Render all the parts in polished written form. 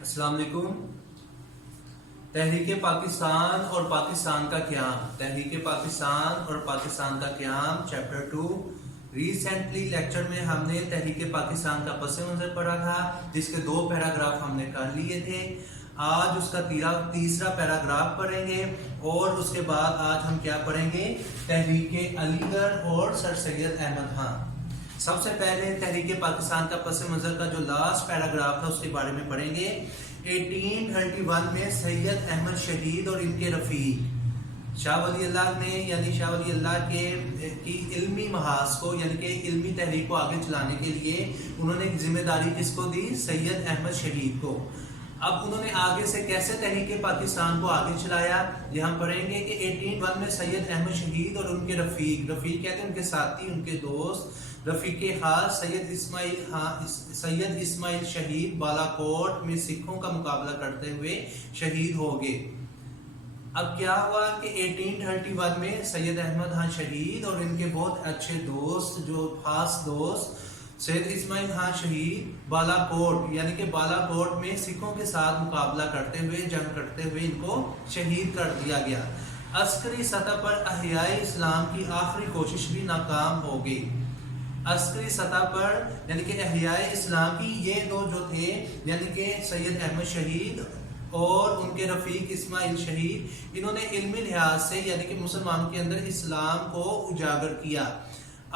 السلام علیکم۔ تحریک پاکستان اور پاکستان کا قیام، تحریک پاکستان اور پاکستان کا قیام چیپٹر 2۔ ریسنٹلی لیکچر میں ہم نے تحریک پاکستان کا پس منظر پڑھا تھا، جس کے 2 پیراگراف ہم نے کر لیے تھے۔ آج اس کا تیسرا پیراگراف پڑھیں گے اور اس کے بعد آج ہم کیا پڑھیں گے؟ تحریک علی گڑھ اور سر سید احمد خان۔ سب سے پہلے تحریک پاکستان کا پس منظر کا جو لاسٹ پیراگراف تھا اس کے بارے میں پڑھیں گے۔ 1831 میں سید احمد شہید اور ان کے رفیق شاہ ولی اللہ نے شاہ ولی اللہ کی علمی محاذ کو کہ علمی تحریک کو آگے چلانے کے لیے انہوں نے ذمہ داری کس کو دی؟ سید احمد شہید کو۔ اب انہوں نے آگے سے کیسے تحریک پاکستان کو آگے چلایا یہ ہم پڑھیں گے کہ 1801 میں سید احمد شہید اور ان کے رفیق کہتے ہیں ان کے ساتھی، ان کے دوست، رفیق خاص سید اسماعیل شہید بالا کوٹ میں سکھوں کا مقابلہ کرتے ہوئے شہید ہو گئے۔ اب کیا ہوا کہ 1831 میں سید احمد خان شہید اور ان کے بہت اچھے دوست، جو خاص دوست سید اسماعیل خان شہید بالا کوٹ میں سکھوں کے ساتھ مقابلہ کرتے ہوئے جنگ کرتے ہوئے ان کو شہید کر دیا گیا۔ عسکری سطح پر احیاء اسلام کی آخری کوشش بھی ناکام ہو گئی۔ عسکری سطح پر کہ احیاء اسلام کی یہ دو جو تھے کہ سید احمد شہید اور ان کے رفیق اسماعیل شہید، انہوں نے علمی لحاظ سے کہ مسلمانوں کے اندر اسلام کو اجاگر کیا۔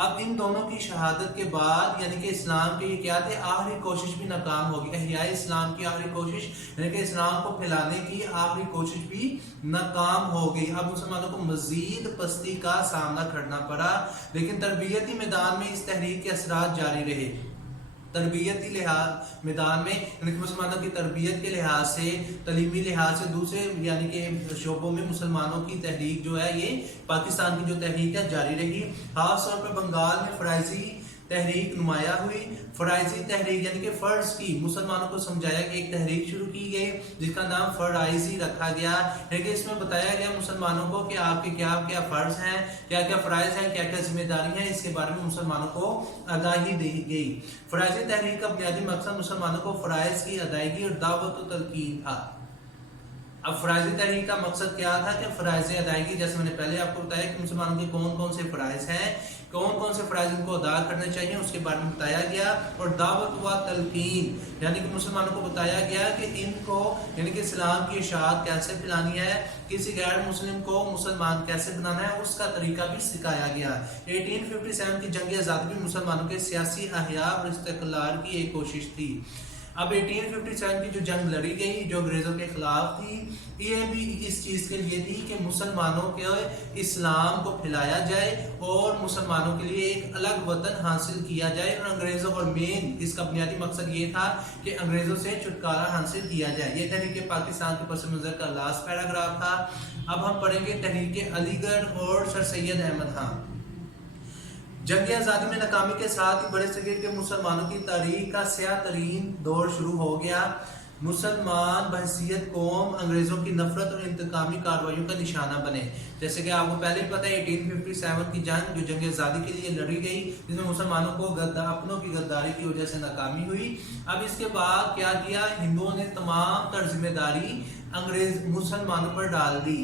اب ان دونوں کی شہادت کے بعد کہ اسلام کے یہ کیا تھے؟ آخری کوشش بھی ناکام ہوگی۔ احیاء اسلام کی آخری کوشش کہ اسلام کو پھیلانے کی آخری کوشش بھی ناکام ہو گئی۔ اب مسلمانوں کو مزید پستی کا سامنا کرنا پڑا، لیکن تربیتی میدان میں اس تحریک کے اثرات جاری رہے۔ تربیتی میدان میں مسلمانوں کی تربیت کے لحاظ سے، تعلیمی لحاظ سے، دوسرے شعبوں میں مسلمانوں کی تحریک جو ہے یہ پاکستان کی جو تحریک ہے جاری رہی۔ خاص طور پر بنگال میں فرائضی تحریک نمایاں ہوئی۔ فرائضی تحریک فرض کی، مسلمانوں کو سمجھایا کہ ایک تحریک شروع کی گئی جس کا نام فرائضی رکھا گیا، اس میں بتایا گیا مسلمانوں کو کہ آپ کے کیا کیا فرض ہیں، کیا کیا فرائض ہیں، کیا کیا ذمہ داری ہیں، اس کے بارے میں مسلمانوں کو آگاہی دی گئی۔ فرائضی تحریک کا بنیادی مقصد مسلمانوں کو فرائض کی ادائیگی اور دعوت و تلقین تھا۔ اب فرائضی تحریک کا مقصد کیا تھا کہ فرائض ادائیگی، جیسے میں نے پہلے آپ کو بتایا کہ مسلمانوں کے کون کون سے فرائض ہیں، کون کون سے فرائض ان کو ادا کرنے چاہیے، اس کے بارے میں بتایا گیا۔ اور دعوت و تلقین کہ مسلمانوں کو بتایا گیا کہ ان کو کہ اسلام کی اشاعت کیسے پھیلانی ہے، کسی غیر مسلم کو مسلمان کیسے بنانا ہے، اس کا طریقہ بھی سکھایا گیا۔ 1857 کی جنگ آزادی بھی مسلمانوں کے سیاسی احیاء اور استقلال کی ایک کوشش تھی۔ اب 1857 کی جو جنگ لڑی گئی جو انگریزوں کے خلاف تھی، یہ بھی اس چیز کے لیے تھی کہ مسلمانوں کے اسلام کو پھیلایا جائے اور مسلمانوں کے لیے ایک الگ وطن حاصل کیا جائے، اور انگریزوں اور مین اس کا بنیادی مقصد یہ تھا کہ انگریزوں سے چھٹکارا حاصل کیا جائے۔ یہ تحریک پاکستان کے پس منظر کا لاسٹ پیراگراف تھا۔ اب ہم پڑھیں گے تحریک علی گڑھ اور سر سید احمد خان۔ جنگ آزادی میں ناکامی کے ساتھ ہی بڑے صغیر کے مسلمانوں کی تاریخ کا سیاہ ترین دور شروع ہو گیا۔ مسلمان بحیثیت قوم انگریزوں کی نفرت اور انتقامی کارروائیوں کا نشانہ بنے۔ جیسے کہ آپ کو پہلے ہی پتہ ہے 1857 کی جنگ جو جنگ آزادی کے لیے لڑی گئی، جس میں مسلمانوں کو اپنوں کی غداری کی وجہ سے ناکامی ہوئی۔ اب اس کے بعد کیا کیا؟ ہندوؤں نے تمام تر ذمہ داری مسلمانوں پر ڈال دی۔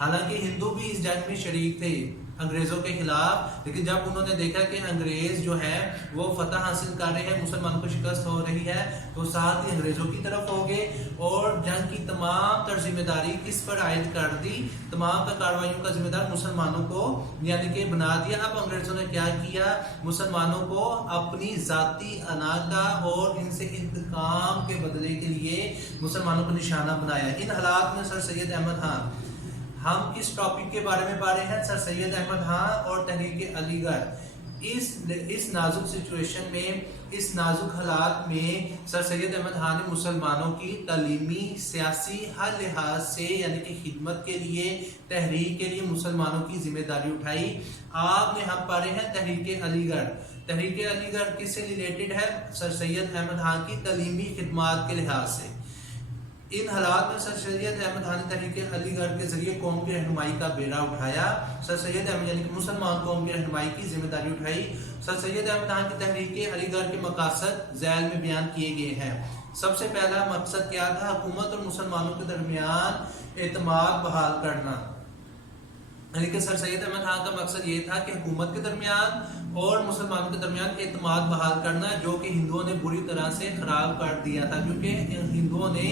حالانکہ ہندو بھی اس جنگ میں شریک تھے انگریزوں کے خلاف، لیکن جب انہوں نے دیکھا کہ انگریز جو ہے وہ فتح حاصل کر رہے ہیں، مسلمانوں کو شکست ہو رہی ہے، تو ساتھ ہی انگریزوں کی طرف ہو گئے اور جنگ کی تمام تر ذمہ داری کس پر عائد کر دی؟ تمام تر کارروائیوں کا ذمہ دار مسلمانوں کو کہ بنا دیا۔ اب انگریزوں نے کیا کیا؟ مسلمانوں کو اپنی ذاتی انا کا اور ان سے انتقام کے بدلے کے لیے مسلمانوں کو نشانہ بنایا۔ ان حالات میں سر سید احمد خان، ہم کس ٹاپک کے بارے میں پڑھ رہے ہیں؟ سر سید احمد خان اور تحریک علی گڑھ۔ اس نازک سچویشن میں، اس نازک حالات میں سر سید احمد خان نے مسلمانوں کی تعلیمی، سیاسی ہر لحاظ سے کہ خدمت کے لیے، تحریک کے لیے مسلمانوں کی ذمہ داری اٹھائی۔ آپ نے ہم پڑھ رہے ہیں تحریک علی گڑھ۔ تحریک علی گڑھ کس سے ریلیٹڈ ہے؟ سر سید احمد خان کی تعلیمی خدمات کے لحاظ سے۔ ان حالات میں سر سید احمد خان نے تحریک علی گڑھ کے ذریعے قوم کی رہنمائی کا بیڑا اٹھایا. سر سید احمد یعنی کہ مسلمان قوم کی رہنمائی کی ذمہ داری اٹھائی. سر سید احمد خان کی تحریک علی گڑھ کے مقاصد ذیل میں بیان کیے گئے ہیں. سب سے پہلا مقصد کیا تھا؟ حکومت اور مسلمانوں کے درمیان اعتماد بحال کرنا. یعنی کہ سر سید احمد خان کا مقصد یہ تھا کہ حکومت کے درمیان اور مسلمانوں کے درمیان اعتماد بحال کرنا، جو کہ ہندوؤں نے بری طرح سے خراب کر دیا تھا، کیونکہ ہندوؤں نے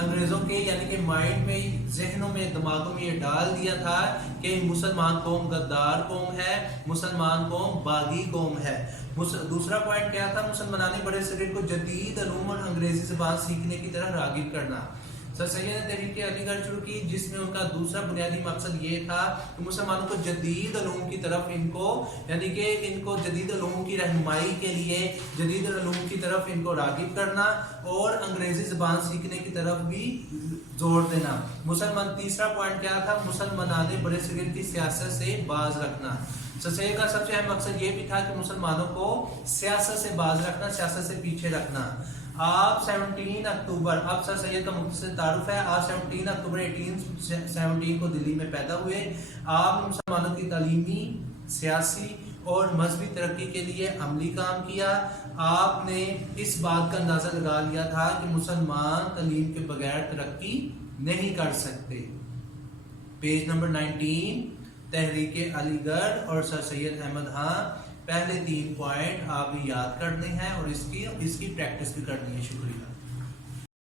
انگریزوں کے یعنی کہ مائنڈ میں، ذہنوں میں، دماغوں میں یہ ڈال دیا تھا کہ مسلمان قوم غدار قوم ہے، مسلمان قوم باغی قوم ہے. دوسرا پوائنٹ کیا تھا؟ مسلمانان بڑے صغیر کو جدید علوم اور انگریزی زبان سیکھنے کی طرف راغب کرنا. سر سید نے تحریک علی گڑھ شروع کی، جس میں ان کا دوسرا بنیادی مقصد یہ تھا کہ مسلمانوں کو جدید علوم کی طرف یعنی کہ ان کو جدید علوم کی رہنمائی کے لیے جدید علوم کی طرف ان کو راغب کرنا اور انگریزی زبان سیکھنے کی طرف بھی زور دینا. تیسرا پوائنٹ کیا تھا؟ مسلمانان بڑے صغیر کی سیاست سے باز رکھنا. سر سید کا سب سے اہم مقصد یہ بھی تھا کہ مسلمانوں کو سیاست سے باز رکھنا، سیاست سے پیچھے رکھنا. آپ 17 اکتوبر، اب سر سید کا مختصر تعارف ہے، آپ 17 اکتوبر 1817 کو دلی میں پیدا ہوئے. آپ نے مسلمانوں کی تعلیمی، سیاسی اور مذہبی ترقی کے لیے عملی کام کیا. آپ نے اس بات کا اندازہ لگا لیا تھا کہ مسلمان تعلیم کے بغیر ترقی نہیں کر سکتے. پیج نمبر 19، تحریک علی گڑھ اور سر سید احمد خان. پہلے 3 پوائنٹ آپ یاد کرنے ہیں اور اس کی پریکٹس بھی کرنی ہے. شکریہ.